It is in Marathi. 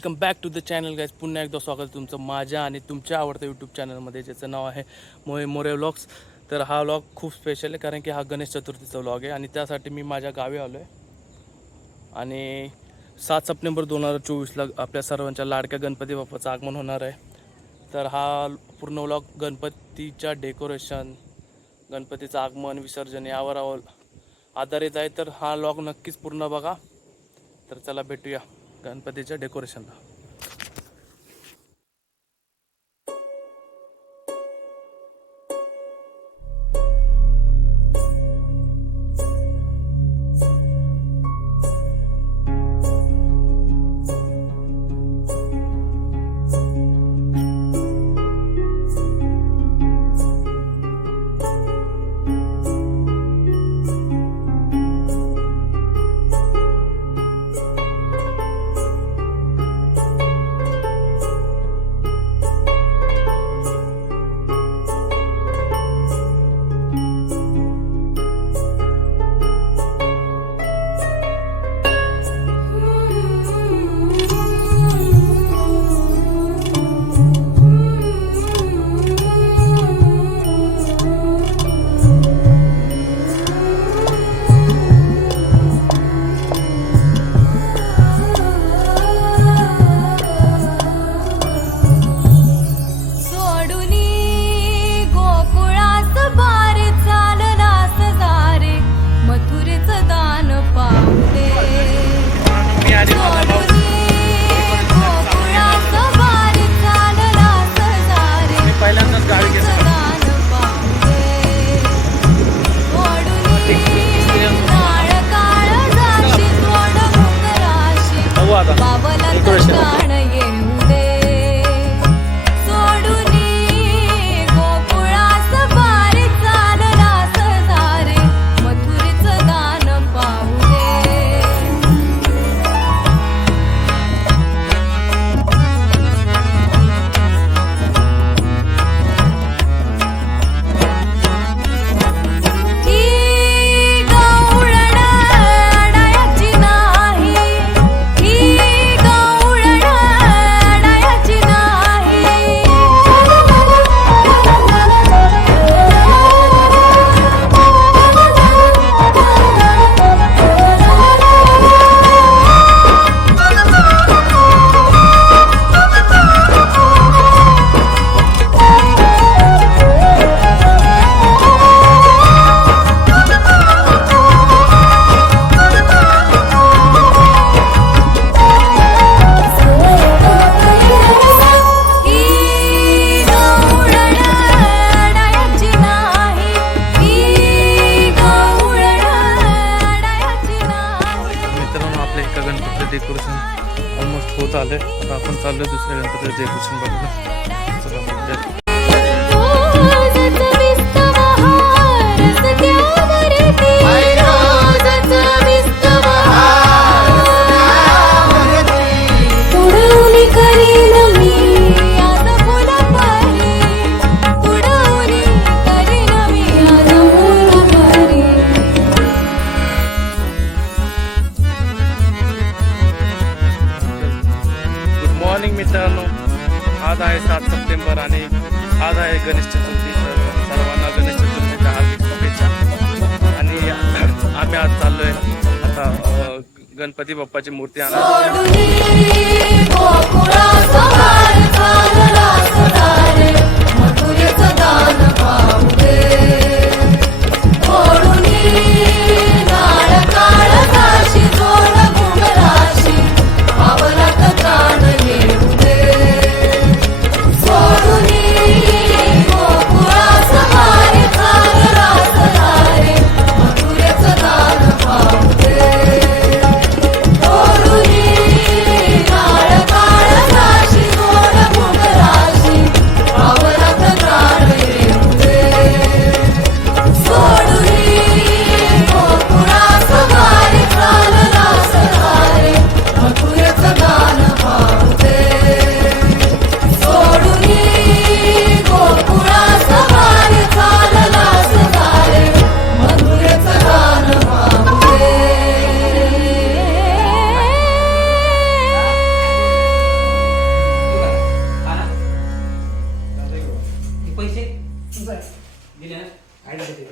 Welcome back to the channel guys. पुन्हा एकदा स्वागत तुमचं माझ्या आणि तुमच्या आवडत्या यूट्यूब चॅनलमध्ये, ज्याचं नाव आहे मोरे व्लॉग्स. तर हा व्लॉग खूप स्पेशल आहे कारण की हा गणेश चतुर्थीचा व्लॉग आहे आणि त्यासाठी मी माझ्या गावी आलो आहे. आणि 7 सप्टेंबर 2024ला आपल्या सर्वांच्या लाडक्या गणपती बाप्पाचं आगमन होणार आहे. तर हा पूर्ण व्लॉग गणपतीच्या डेकोरेशन, गणपतीचं आगमन, विसर्जन यावर आधारित आहे. तर हा व्लॉग नक्कीच पूर्ण बघा. तर चला भेटूया गणपतीच्या डेकोरेशनला. डेकोरेशन ऑलमोस्ट होत आले. आता आपण चाललोय दुसऱ्या गणपतीचं डेकोरेशन बघायला. चला बघूया. मित्रांनो, आज आहे 7 सप्टेंबर आणि आज आहे गणेश चतुर्थी. तर सर्वांना गणेश चतुर्थीच्या हार्दिक शुभेच्छा. आणि आम्ही आज चाललोय आता गणपती बाप्पाची मूर्ती आणायला. दिले ना काय दिलं ते